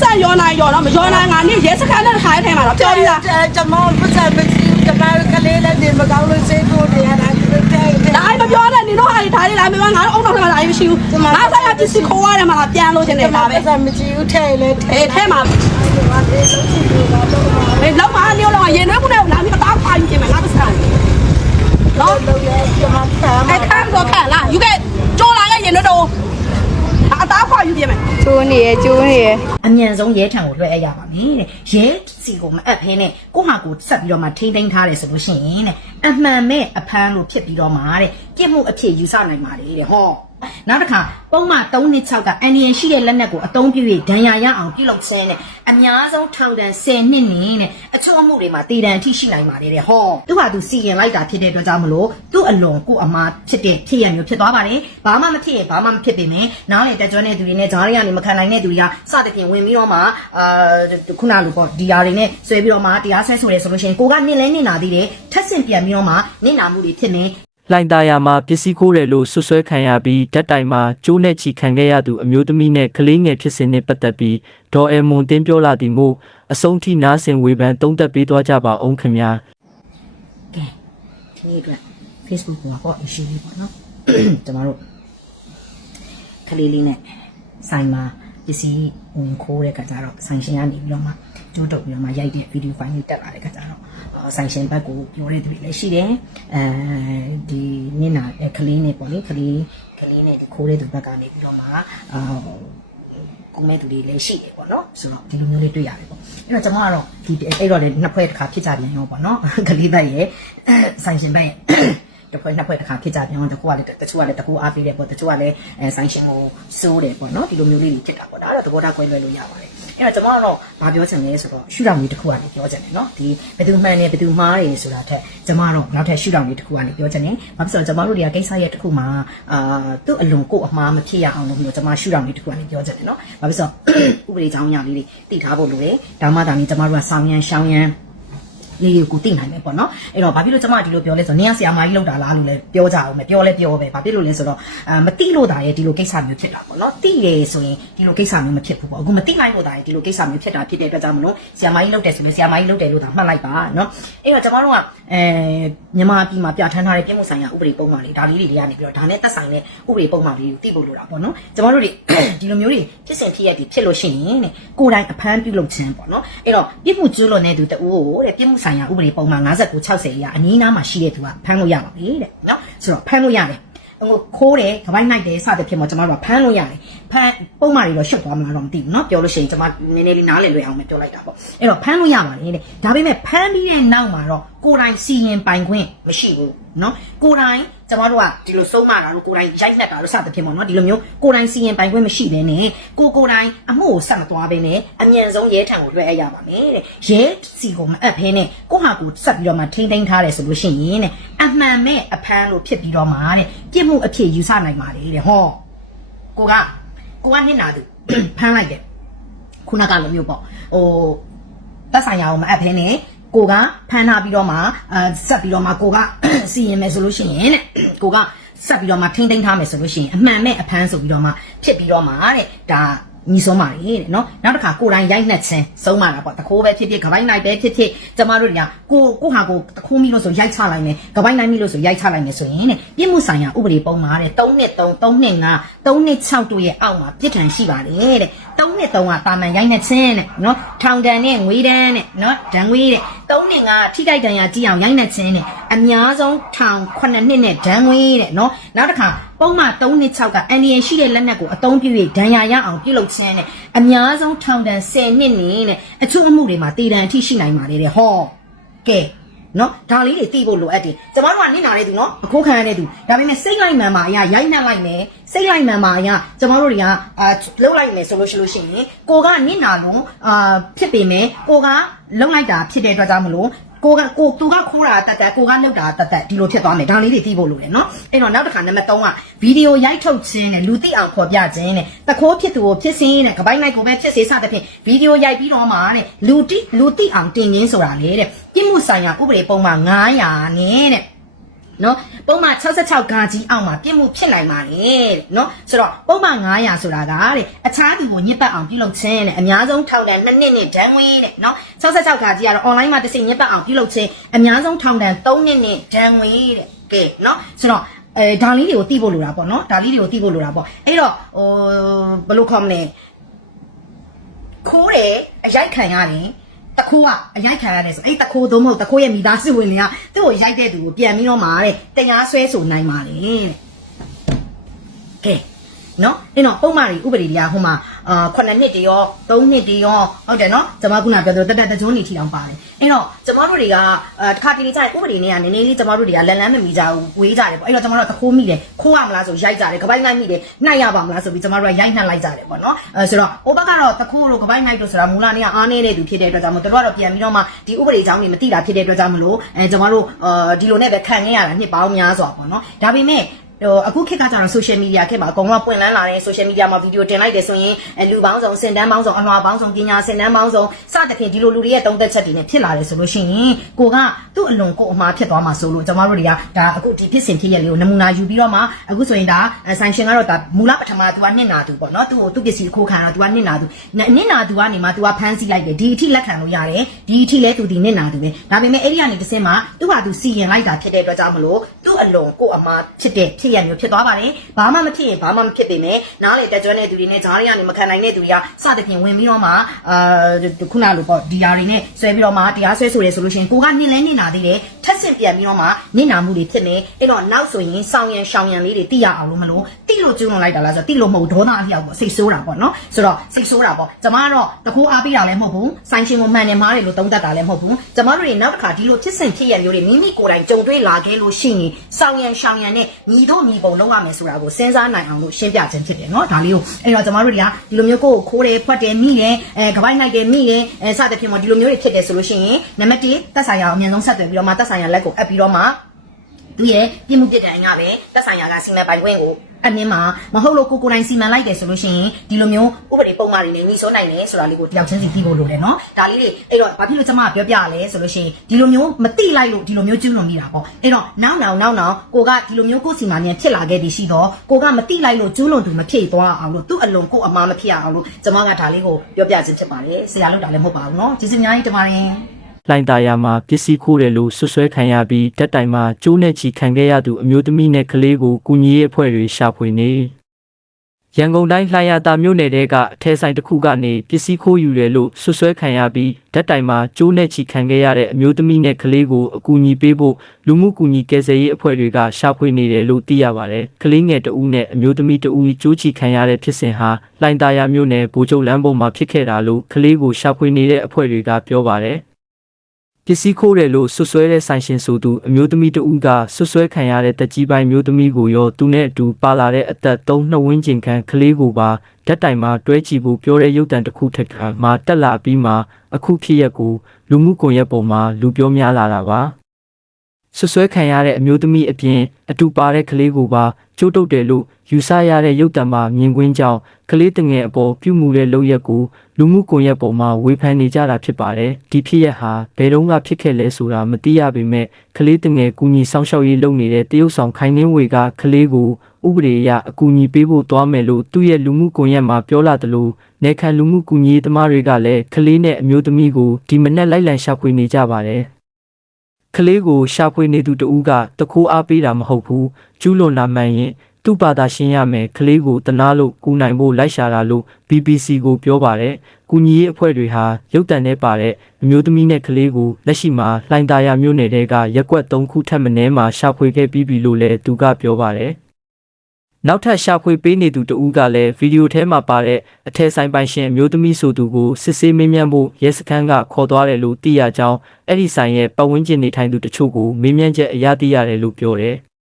ဆက်ရောနိုင်ရောတော့မရောနိုင်ငါနေရဲစခန်းနဲ့ထိုင်ထိုင်မှာတော့ပြောပြီးသားကျွန်မပတ်စံမစီကျွန်မကလေးလည်းဒီမကောင်းလို့စိတ်ကိုတရားတာတဲ့တဲ့ဒါအိမ်မပြောနဲ့နင်တို့ဟာဒီထားလေးလားမပြောငါတို့အုံနောက်ထဲမှာဒါမရှိဘူးငါဆက်ရပစ္စည်းခိုးရတယ်မှာပြန်လို့ခြင်းနဲ့ဒါပဲပတ်စံမစီဦးထဲလေထဲအေးထဲမှာအေးလောက်မနေတော့ရင်ထဲခုနဲ့လာပြီးတော့ပါယူခြင်းမှာငါပစံနော်တော့လေကျွန်မသာမအဲ့ခန်းတော့ခန့်လားယူခဲ့ကြောလာရဲ့ရင်တော့ အသားခွာယူခြင်းမယ်ကျိုးနေရကျိုးနေရအမြန်ဆုံးရဲထံကိုလွှဲအပ်ရပါမယ်တဲ့ရဲစီကိုမအပ်ဖဲနဲ့ကိုဟာကိုဆက်ပြီးတော့မှထိမ့်သိမ်းထားတယ်ဆိုလို့ရှိရင်တဲ့အမှန်မဲ့အဖမ်းလို့ဖြစ်ပြီးတော့မှတဲ့ပြစ်မှုအဖြစ်ယူဆနိုင်ပါလေတဲ့ဟော နောက်တစ်ခါပုံမှန်3နှစ်6ကအန်ဒီယန်ရှိတဲ့လက်နက်ကိုအသုံးပြု၍ဒဏ်ရာရအောင်ပြုလုပ်ခြင်းနဲ့အများဆုံးထောင်ဒဏ်10နှစ်နဲ့တဲ့အချို့အမှုတွေမှာတည်တံအထိရှိနိုင်ပါလေတဲ့ဟောသူဟာသူစီရင်လိုက်တာဖြစ်တဲ့အတွက်ကြောင့်မလို့သူ့အလွန်ကိုအမားဖြစ်တဲ့ဖြစ်ရမျိုးဖြစ်သွားပါတယ်ဘာမှမဖြစ်ရင်ဘာမှမဖြစ်ပေမယ့်နားလေတက်ကြွတဲ့သူတွေနဲ့ဂျားတွေကနေမခံနိုင်တဲ့သူတွေကစသဖြင့်ဝင်ပြီးတော့မှအာခုနလိုပေါ့ဒီယာတွေနဲ့ဆွဲပြီးတော့မှတရားဆွဲဆိုရဲဆိုလို့ရှိရင်ကိုကနင့်လဲနင့်နာသေးတယ်ထက်ဆင့်ပြန်ပြီးတော့မှနင့်နာမှုတွေဖြစ်နေ လှိုင်သာယာမှာပစ္စည်းခိုးတယ်လို့ဆွဆွဲခံရပြီးဓာတ်တိုင်မှာကျိုးနဲ့ချီခံခဲ့ရသူအမျိုးသမီးနဲ့ကလေးငယ်ဖြစ်စဉ်နဲ့ပတ်သက်ပြီးဒေါ်အမွန်တင်းပြောလာသည်မို့အဆုံးထိနားဆင်ဝေဖန်သုံးသပ်ပေးသွားကြပါအောင်ခင်ဗျာကဲဒီနေ့အတွက် Facebook မှာပေါ့ issue လေးပေါ့နော်ကျမတို့ခလေးလေးနဲ့ဆိုင်မှာပစ္စည်းဝင်ခိုးတဲ့ခါကျတော့ဆိုင်ရှင်ကနေပြီးတော့မှကျိုးတုပ်ပြီးတော့မှရိုက်တဲ့ video file လေးတက်လာတဲ့ခါကျတော့အော် ဆိုင်ရှင်ဘက်ကိုပြောတဲ့သူတွေလည်းရှိတယ်အဲဒီနေ့နာအဲခလေးနဲ့ပေါ့လေခလေးခလေးနဲ့ဒီခိုးတဲ့သူဘက်ကနေပြီးတော့မှအာကုမဲ့သူတွေလည်းရှိတယ်ပေါ့နော်ဆိုတော့ဒီလိုမျိုးလေးတွေ့ရတယ်ပေါ့အဲ့တော့ကျွန်မကတော့ဒီအဲ့တော့လည်းနှစ်ဖွဲ့တစ်ခါဖြစ်ကြပြန်ရောပေါ့နော်ကလေးဘက်ရဲ့ဆိုင်ရှင်ဘက်ရဲ့တစ်ဖွဲ့နှစ်ဖွဲ့တစ်ခါဖြစ်ကြပြန်တော့တကူကလည်းတချို့ကလည်းတကူအားပေးတယ်ပေါ့တချို့ကလည်းအဲဆိုင်ရှင်ကိုစိုးတယ်ပေါ့နော်ဒီလိုမျိုးလေးတွေဖြစ်တာပေါ့ဒါ တော့သဘောထားခွဲလွဲလို့ရပါတယ်အဲ့တော့ကျွန်တော်ကတော့ဘာပြောချင်လဲဆိုတော့ရှုထောင့်လေးတစ်ခုကနေပြောချင်တယ်နော်ဒီဘယ်သူမှန်တယ်ဘယ်သူမှားတယ်ဆိုတာထက်ကျွန်မကတော့နောက်ထပ်ရှုထောင့်လေးတစ်ခုကနေပြောချင်တယ်ဘာဖြစ်လို့ကျွန်တော်တို့တွေကကိစ္စရဲ့တစ်ခုမှာအာသူ့အလွန်ကိုအမှားမဖြစ်ရအောင်လို့ပြီးတော့ကျွန်မရှုထောင့်လေးတစ်ခုကနေပြောချင်တယ်နော်ဘာဖြစ်လို့ဥပဒေကြောင်းအရာလေးတွေသိထားဖို့လိုတယ်ဒါမှသာမင်းကျွန်မတို့ကဆောင်းရမ်းရှောင်းရမ်း လေးလေးကိုသိနိုင်မယ်ပေါ့နော်အဲ့တော့ဘာဖြစ်လို့ကျမဒီလိုပြောလဲဆိုတော့နင်ကဆရာမကြီးလောက်တာလားလို့လည်းပြောကြအောင်မယ်ပြောလဲပြောပဲဘာဖြစ်လို့လဲဆိုတော့အာမသိလို့တာရဲ့ဒီလိုကိစ္စမျိုးဖြစ်တာပေါ့နော်သိတယ်ဆိုရင်ဒီလိုကိစ္စမျိုးမဖြစ်ဘူးပေါ့အခုမသိနိုင်လို့တာရဲ့ဒီလိုကိစ္စမျိုးဖြစ်တာဖြစ်တဲ့အတွက်ကြောင့်မလို့ဆရာမကြီးလောက်တယ်ဆိုလို့ဆရာမကြီးလောက်တယ်လို့သာမှတ်လိုက်ပါနော်အဲ့တော့ကျမတို့ကအဲမြန်မာပြည်မှာပြဋ္ဌာန်းထားတဲ့ပြည်မှုဆိုင်ရာဥပဒေပုံမှန်လေးဒါလေးတွေကနေပြီးတော့ဒါနဲ့သက်ဆိုင်တဲ့ဥပဒေပုံမှန်လေးကိုသိဖို့လိုတာပေါ့နော်ကျမတို့တွေဒီလိုမျိုးတွေဖြစ်စဉ်ဖြစ်ရပြီးဖြစ်လို့ရှိရင်တဲ့ကိုယ်တိုင်အဖမ်းပြုလုပ်ခြင်းပေါ့နော်အဲ့တော့ပြစ်မှုကျူးလွန်တဲ့သူတအိုးကိုတဲ့ပြစ်မှုဆိုင်ရာဥပဒေပုံမှန်59 60အရာအနည်းနားမှာရှိတဲ့သူကဖမ်းလို့ရပါပြီတဲ့နော်ဆိုတော့ဖမ်းလို့ရတယ်ဟိုခိုးတယ်ကပိုင်းနိုင်တယ်စသဖြင့်ပေါ့ကျွန်တော်တို့ကဖမ်းလို့ရတယ်ဖမ်းပုံမှန်တွေတော့ရှုပ်သွားမလားတော့မသိဘူးเนาะပြောလို့ရှိရင်ကျွန်မနည်းနည်းလေးနားလည်လွယ်အောင်ပဲပြောလိုက်တာပေါ့အဲ့တော့ဖမ်းလို့ရပါတယ်တဲ့ဒါပေမဲ့ဖမ်းပြီးတဲ့နောက်မှာတော့ကိုယ်တိုင်စီရင်ပိုင်ခွင့်မရှိဘူးเนาะကိုယ်တိုင် ကျမတို့ကဒီလိုဆုံးမတာလို့ကိုယ်တိုင်ရိုက်နှက်တာလို့စသဖြင့်ပေါ့နော်ဒီလိုမျိုးကိုယ်တိုင်စီရင်ပိုင်ခွင့်မရှိဘဲနဲ့ကိုကိုယ်တိုင်အမှုကိုဆက်မသွားဘဲနဲ့အမြန်ဆုံးရဲထံကိုလွှဲအပ်ရပါမယ်တဲ့ရဲစီကိုမအပ်ဘဲနဲ့ကိုဟာကိုဆက်ပြီးတော့မှထိမ့်သိမ်းထားတယ်ဆိုလို့ရှိရင်တဲ့အမှန်မဲ့အဖမ်းလို့ဖြစ်ပြီးတော့မှတဲ့ပြစ်မှုအဖြစ်ယူဆနိုင်ပါလေတဲ့ဟောကိုကကိုကနစ်နာသူဖမ်းလိုက်တယ်ခုနကလိုမျိုးပေါ့ဟိုသက်ဆိုင်ရာကိုမအပ်ဘဲနဲ့ ကိုကဖမ်းထားပြီးတော့မှအဲဆက်ပြီးတော့မှကိုကစီရင်မယ်ဆိုလို့ရှိရင်တဲ့ကိုကဆက်ပြီးတော့မှထိမ့်သိမ်းထားမယ်ဆိုလို့ရှိရင်အမှန်မဲ့အဖမ်းဆိုပြီးတော့မှဖြစ်ပြီးတော့မှတဲ့ဒါညီဆုံးပါလေတဲ့နော်နောက်တစ်ခါကိုယ်တိုင်ရိုက်နှက်ခြင်းဆုံးပါတာပေါ့တခိုးပဲဖြစ်ဖြစ်ကပိုင်းနိုင်ပဲဖြစ်ဖြစ်ကျမတို့တွေကကိုကိုဟာကိုတခိုးမိလို့ဆိုရိုက်ချလိုက်မယ်ကပိုင်းနိုင်မိလို့ဆိုရိုက်ချလိုက်မယ်ဆိုရင်တဲ့ပြစ်မှုဆိုင်ရာဥပဒေပုံမှာတဲ့3နှစ်3 3နှစ်5 3နှစ်6တို့ရဲ့အောက်မှာပြစ်ဒဏ်ရှိပါတယ်တဲ့ 3နှစ်3ကတာမန်ရိုက်နှက်ခြင်းတဲ့နော်ထောင်ဒဏ်နဲ့ငွေဒဏ်နဲ့နော်ဒဏ်ငွေတဲ့3နှစ်ကထိခိုက်ဒဏ်ရာကြည့်အောင်ရိုက်နှက်ခြင်းနဲ့အများဆုံးထောင်9နှစ်နဲ့ဒဏ်ငွေတဲ့နော်နောက်တစ်ခါပုံမှန်3နှစ်6ကအန်ဒီယန်ရှိတဲ့လက်နက်ကိုအသုံးပြု၍ဒဏ်ရာရအောင်ပြုလုပ်ခြင်းနဲ့အများဆုံးထောင်ဒဏ်10နှစ်နဲ့တဲ့အချို့အမှုတွေမှာတည်တံအထိရှိနိုင်ပါတယ်တဲ့ဟောကဲ နော်ဒါလေးတွေသိဖို့လိုအပ်တယ်ကျမတို့ကနင့်နာတဲ့သူနော်အခိုးခံရတဲ့သူဒါပေမဲ့စိတ်လိုက်မှန်ပါအရာရိုက်နှက်လိုက်မယ်စိတ်လိုက်မှန်ပါအရာကျမတို့တွေကအာလှုပ်လိုက်မယ်ဆိုလို့ရှိလို့ရှိရင်ကိုကနင့်နာလို့အာဖြစ်ပေမဲ့ကိုကလှုပ်လိုက်တာဖြစ်တဲ့အတွက်ကြောင့်မလို့ ကိုကကိုသူကခိုးတာတတ်တတ်ကိုကလှုပ်တာတတ်တတ်ဒီလိုဖြစ်သွားမယ်ဒါလေးတွေသိဖို့လိုတယ်နော်အဲ့တော့နောက်တစ်ခါနံပါတ်3ကဗီဒီယိုရိုက်ထုတ်ခြင်းနဲ့လူသိအောင်ခေါ်ပြခြင်းနဲ့တခိုးဖြစ်သူကိုဖြစ်စင်းနဲ့ကပိုင်းလိုက်ကိုပဲဖြစ်စေစသဖြင့်ဗီဒီယိုရိုက်ပြီးတော့မှတဲ့လူတိလူသိအောင်တင်ခြင်းဆိုတာလေတဲ့ပြစ်မှုဆိုင်ရာဥပဒေပုံမှန်900နဲ့တဲ့ နော်ပုံမှန်66ဂါကြီးအောက်မှာပြစ်မှုဖြစ်နိုင်ပါတယ်တဲ့နော်ဆိုတော့ပုံမှန်900ဆိုတာကတဲ့အခြားသူကိုညစ်ပတ်အောင်ပြုလုပ်ခြင်းတဲ့အများဆုံးထောင်ဒဏ်2နှစ်နဲ့ဒဏ်ဝင်တဲ့နော်66ဂါကြီးကတော့ online မှာတစ်စိညစ်ပတ်အောင်ပြုလုပ်ခြင်းအများဆုံးထောင်ဒဏ်3နှစ်နဲ့ဒဏ်ဝင်တဲ့ကဲနော်ဆိုတော့အဲဒါလေးတွေကိုသိဖို့လိုတာပေါ့နော်ဒါလေးတွေကိုသိဖို့လိုတာပေါ့အဲ့တော့ဟိုဘယ်လိုခေါ်မလဲခိုးတယ်အရိုက်ခံရတယ် တခိုးကအရိုက်ခံရတယ်ဆိုအဲ့တခိုးသုံးမဟုတ်တခိုးရဲ့မိသားစုဝင်တွေကသူ့ကိုရိုက်တဲ့သူကိုပြန်ပြီးတော့မှာတဲ့တရားဆွဲဆိုနိုင်ပါလေတဲ့ကဲနော်အဲ့တော့ပုံမှန်တွေဥပဒေတွေကဟိုမှာ အာ9နှစ်တရော3နှစ်တရောဟုတ်တယ်နော်ကျွန်မခုနပြောသလိုတက်တက်တကြိုးနေထီအောင်ပါတယ်အဲ့တော့ကျွန်မတို့တွေကအာတစ်ခါတလေကျရင်ဥပဒေနဲ့ကနည်းနည်းလေးကျွန်မတို့တွေကလန်လန်းမမီကြဘူးဝေးကြတယ်ပေါ့အဲ့တော့ကျွန်မတို့ကတခိုးမိတယ်ခိုးရမလားဆိုရိုက်ကြတယ်ကပိုက်နိုင်မိတယ်နှိုက်ရပါမလားဆိုပြီးကျွန်မတို့ကရိုက်နှက်လိုက်ကြတယ်ပေါ့နော်အဲဆိုတော့ဟိုဘက်ကတော့တခိုးတို့ကပိုက်နိုင်တို့ဆိုတာမူလနေ့ကအားနေတဲ့သူဖြစ်တဲ့အတွက်ကြောင့်မို့တို့ကတော့ပြန်ပြီးတော့မှဒီဥပဒေကြောင်းတွေမသိတာဖြစ်တဲ့အတွက်ကြောင့်မလို့အဲကျွန်မတို့အာဒီလိုနဲ့ပဲခံခဲ့ရတာနှစ်ပေါင်းများစွာပေါ့နော်ဒါပေမဲ့ဟို အခုခေတ်ကကျတော့ social media ခေတ်မှာအကုန်လုံးပွင့်လန်းလာတဲ့ social media မှာဗီဒီယိုတင်လိုက်တယ်ဆိုရင်အဲလူပေါင်းစုံစင်တန်းပေါင်းစုံအလွှာပေါင်းစုံပညာစင်တန်းပေါင်းစုံစသဖြင့်ဒီလိုလူတွေရဲ့တုံးသက်ချက်တွေနဲ့ဖြစ်လာတယ်ဆိုလို့ရှိရင်ကိုကသူ့အလွန်ကိုအမှားဖြစ်သွားမှာဆိုလို့ကျွန်တော်တို့တွေကဒါအခုဒီဖြစ်စဉ်ဖြစ်ရလေးကိုနမူနာယူပြီးတော့မှအခုဆိုရင်ဒါဆိုင်ရှင်ကတော့ဒါမူလပထမသူကနှစ်နာသူပေါ့နော်သူ့ကိုသူ့ပစ္စည်းခိုးခံတော့သူကနှစ်နာသူနှစ်နာသူကနေမှသူကဖမ်းဆီးလိုက်တယ်ဒီအထိလက်ခံလို့ရတယ်ဒီအထိလဲသူဒီနှစ်နာသူပဲဒါပေမဲ့အဲ့ဒီကနေတစ်စင်းမှာသူ့ဟာသူစီရင်လိုက်တာဖြစ်တဲ့အတွက်ကြောင့်မလို့သူ့အလွန်ကိုအမှားဖြစ်တဲ့ဖြစ်ရမျိုးဖြစ်သွားပါတယ်ဘာမှမဖြစ်ရင်ဘာမှမဖြစ်ပေမဲ့နားလေတက်ကြွတဲ့သူတွေနဲ့ဂျားတွေကနေမခံနိုင်တဲ့သူတွေကစသဖြင့်ဝင်ပြီးတော့မှအာခုနလိုပေါ့ဒီယာတွေနဲ့ဆွဲပြီးတော့မှတရားဆွဲဆိုတယ်ဆိုလို့ရှိရင်ကိုကနင့်လဲနင့်နာသေးတယ်ထက်ဆင့်ပြန်ပြီးတော့မှနင့်နာမှုတွေဖြစ်နေအဲ့တော့နောက်ဆိုရင်စောင်းရန်ရှောင်ရန်လေးတွေသိရအောင်လို့မလို့တိလို့ကျွလွန်လိုက်တာလားဆိုတော့တိလို့မဟုတ်ဒေါသအလျောက်ပေါ့စိတ်ဆိုးတာပေါ့နော်ဆိုတော့စိတ်ဆိုးတာပေါ့ကျမကတော့တကူအားပေးတာလည်းမဟုတ်ဘူးဆိုင်ရှင်ကိုမှန်တယ်မားတယ်လို့သုံးသပ်တာလည်းမဟုတ်ဘူးကျမတို့တွေနောက်တစ်ခါဒီလိုဖြစ်စဉ်ဖြစ်ရမျိုးတွေမိမိကိုယ်တိုင်ကြုံတွေ့လာခဲ့လို့ရှိရင်စောင်းရန်ရှောင်ရန်နဲ့ညီတို့ညီပုံလောက်ရမယ်ဆိုတာကိုစဉ်းစားနိုင်အောင်လို့ရှင်းပြခြင်းဖြစ်တယ်နော်ဒါလေးကိုအဲ့တော့ကျမတို့တွေကဒီလိုမျိုးကိုယ်ကိုခိုးတယ်ဖွက်တယ်မိတယ်အဲကပိုင်းနိုင်တယ်မိတယ်အဲစသဖြင့်ပေါ့ဒီလိုမျိုးတွေဖြစ်တယ်ဆိုလို့ရှိရင်နံပါတ်1တက်ဆိုင်ရာအမြန်ဆုံးဆက်သွယ်ပြီးတော့မှတက်ဆိုင်ရာလက်ကိုအပ်ပြီးတော့မှ သူရဲ့ပြည်မှုပြစ်ဒဏ်ကပဲတက်ဆိုင်ရာကစီမံပိုင်ခွင့်ကိုအမြင်မှာမဟုတ်လို့ကိုကိုယ်တိုင်စီမံလိုက်တယ်ဆိုလို့ရှိရင်ဒီလိုမျိုးဥပဒေပုံမှန်တွေနဲ့ညှိစွန်းနိုင်တယ်ဆိုတာလေးကိုတယောက်ချင်းစီသိဖို့လိုတယ်နော်ဒါလေးတွေအဲ့တော့ဘာဖြစ်လို့ကျွန်မပြောပြရလဲဆိုလို့ရှိရင်ဒီလိုမျိုးမတိလိုက်လို့ဒီလိုမျိုးကျူးလွန်မိတာပေါ့အဲ့တော့နောက်နောက်နောက်နောက်ကိုကဒီလိုမျိုးကိုယ်စီမံမြန်ဖြစ်လာခဲ့ပြီရှိတော့ကိုကမတိလိုက်လို့ကျူးလွန်သူမဖြစ်သွားအောင်လို့သူ့အလွန်ကိုအမားမဖြစ်အောင်လို့ကျွန်မကဒါလေးကိုပြောပြခြင်းဖြစ်ပါတယ်ဆရာလုပ်တာလည်းမဟုတ်ပါဘူးနော်ကျေးဇူးအများကြီးတင်ပါတယ် လိုင်တာယာမှာပစ္စည်းခိုးတယ်လို့ဆွဆွဲခံရပြီးတက်တိုင်မှာကျိုးနဲ့ချီခံခဲ့ရသူအမျိုးသမီးနဲ့ကလေးကိုကုညီရေးအဖွဲ့တွေရှာဖွေနေရန်ကုန်တိုင်းလှိုင်ရတာမြို့နယ်တဲကအထဲဆိုင်တစ်ခုကနေပစ္စည်းခိုးယူတယ်လို့ဆွဆွဲခံရပြီးတက်တိုင်မှာကျိုးနဲ့ချီခံခဲ့ရတဲ့အမျိုးသမီးနဲ့ကလေးကိုအကူအညီပေးဖို့လူမှုကူညီကယ်ဆယ်ရေးအဖွဲ့တွေကရှာဖွေနေတယ်လို့သိရပါတယ်။ကလေးငယ်တဦးနဲ့အမျိုးသမီးတဦးကျိုးချီခံရတဲ့ဖြစ်စဉ်ဟာလှိုင်တာယာမြို့နယ်ဗိုလ်ချုပ်လမ်းပေါ်မှာဖြစ်ခဲ့တာလို့ကလေးကိုရှာဖွေနေတဲ့အဖွဲ့တွေကပြောပါတယ်။ ပစ္စည်းခိုးတယ်လို့ဆွဆွဲတဲ့ဆိုင်ရှင်ဆိုသူအမျိုးသမီးတဦးကဆွဆွဲခံရတဲ့တက်ကြီးပိုင်းမျိုးသမီးကိုရောသူနဲ့အတူပါလာတဲ့အသက်3နှစ်ဝန်းကျင်ခန့်ကလေးကိုပါဓာတ်တိုင်မှာတွဲကြည့်ဖို့ပြောတဲ့ရုပ်တံတစ်ခုထက်ကမှတက်လာပြီးမှအခုဖြစ်ရက်ကိုလူမှုကွန်ရက်ပေါ်မှာလူပြောများလာတာပါ ဆွဆွဲခံရတဲ့အမျိုးသမီးအပြင်အတူပါတဲ့ကလေးကိုပါကျိုးတုတ်တယ်လို့ယူဆရတဲ့ရုပ်တံမှာမြင်ကွင်းကြောင့်ကလေးတငယ်အပေါ်ပြုမှုတဲ့လုပ်ရက်ကိုလူမှုကွန်ရက်ပေါ်မှာဝေဖန်နေကြတာဖြစ်ပါတယ်ဒီဖြစ်ရက်ဟာဘယ်တော့မှဖြစ်ခဲ့လဲဆိုတာမသိရပေမဲ့ကလေးတငယ်ကူညီဆောင်ရှောက်ရေးလုပ်နေတဲ့တရုတ်ဆောင်ခိုင်နှင်းဝေကကလေးကိုဥပဒေအရအကူအညီပေးဖို့သွားမယ်လို့သူ့ရဲ့လူမှုကွန်ရက်မှာပြောလာတယ်လို့နေခံလူမှုကူညီရေးသမားတွေကလည်းကလေးနဲ့အမျိုးသမီးကိုဒီမနေ့လိုက်လံရှာဖွေနေကြပါတယ် ကလေးကိုရှာဖွေနေသူတဦးကတခိုးအားပေးတာမဟုတ်ဘူးကျူးလွန်လာမှန်ရင်သူ့ဘာသာရှင်းရမယ်ကလေးကိုတနာလို့ကူနိုင်ဖို့လိုက်ရှာတာလို့ BBC ကိုပြောပါတယ်။ကူညီရေးအဖွဲ့တွေဟာရုပ်တံထဲပါတဲ့အမျိုးသမီးနဲ့ကလေးကိုလက်ရှိမှာလှိုင်သာယာမြို့နယ်တဲကရက်ကွက်၃ခုထပ်မင်းမှာရှာဖွေခဲ့ပြီးပြီလို့လည်းသူကပြောပါတယ်။ နောက်ထပ်ရှာဖွေပေးနေသူတဦးကလည်းဗီဒီယိုထဲမှာပါတဲ့အထက်ဆိုင်ပိုင်ရှင်အမျိုးသမီးဆိုသူကိုစစ်ဆေးမေးမြန်းဖို့ရဲစခန်းကခေါ်သွားတယ်လို့သိရကြောင်းအဲ့ဒီဆိုင်ရဲ့ပတ်ဝန်းကျင်နေထိုင်သူတချို့ကိုမေးမြန်းချက်အရသိရတယ်လို့ပြောတယ်။